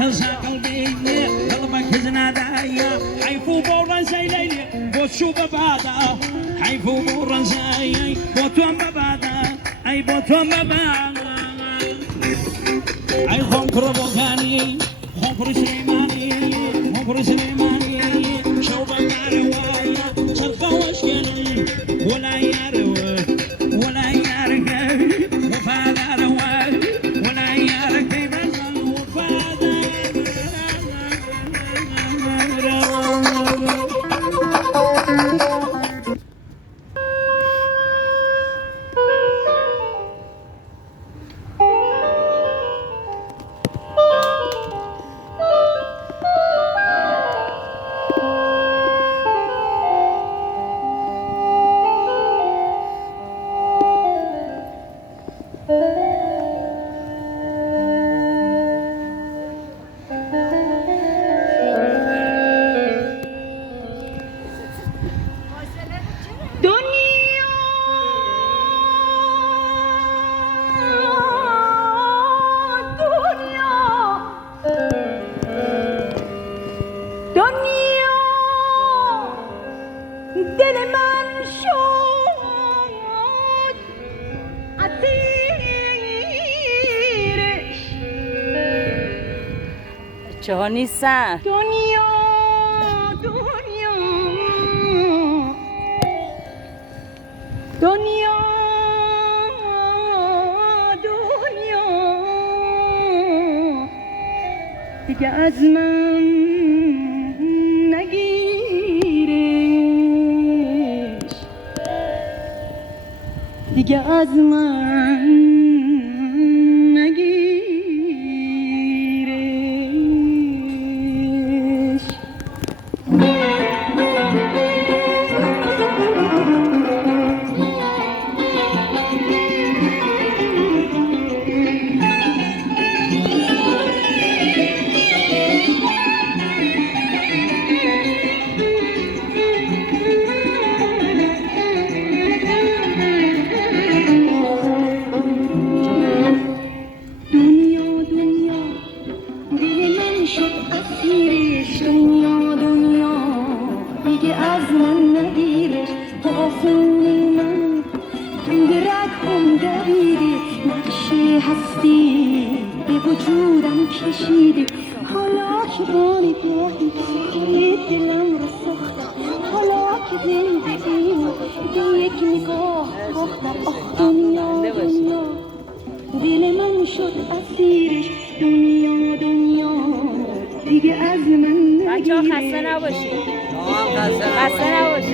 كسا قلبي قلبك زنادايا حيفو بورا زي ليلي بوشو ببادا حيفو بورا زي بوتوان ببادا اي بوتوان ببادا اي خنكر بوغاني خنكر سليماني خنكر سليماني شو بباروايا شرقا واشكالي ولا يروي ولا يرقى وفادا رواي ولا يرقى بزن وفادا بچه ها نیستن دنیا دیگه از من نگیرش دیگه از من نگیرش کشیدی حالا که بانی داری دلم رو ساختم حالا که زندگیم به یک نگاه باختم آخ دنیا دل من شد اسیرش دنیا دیگه از من نگیرش بچه ها خسته نباشید خسته نباشید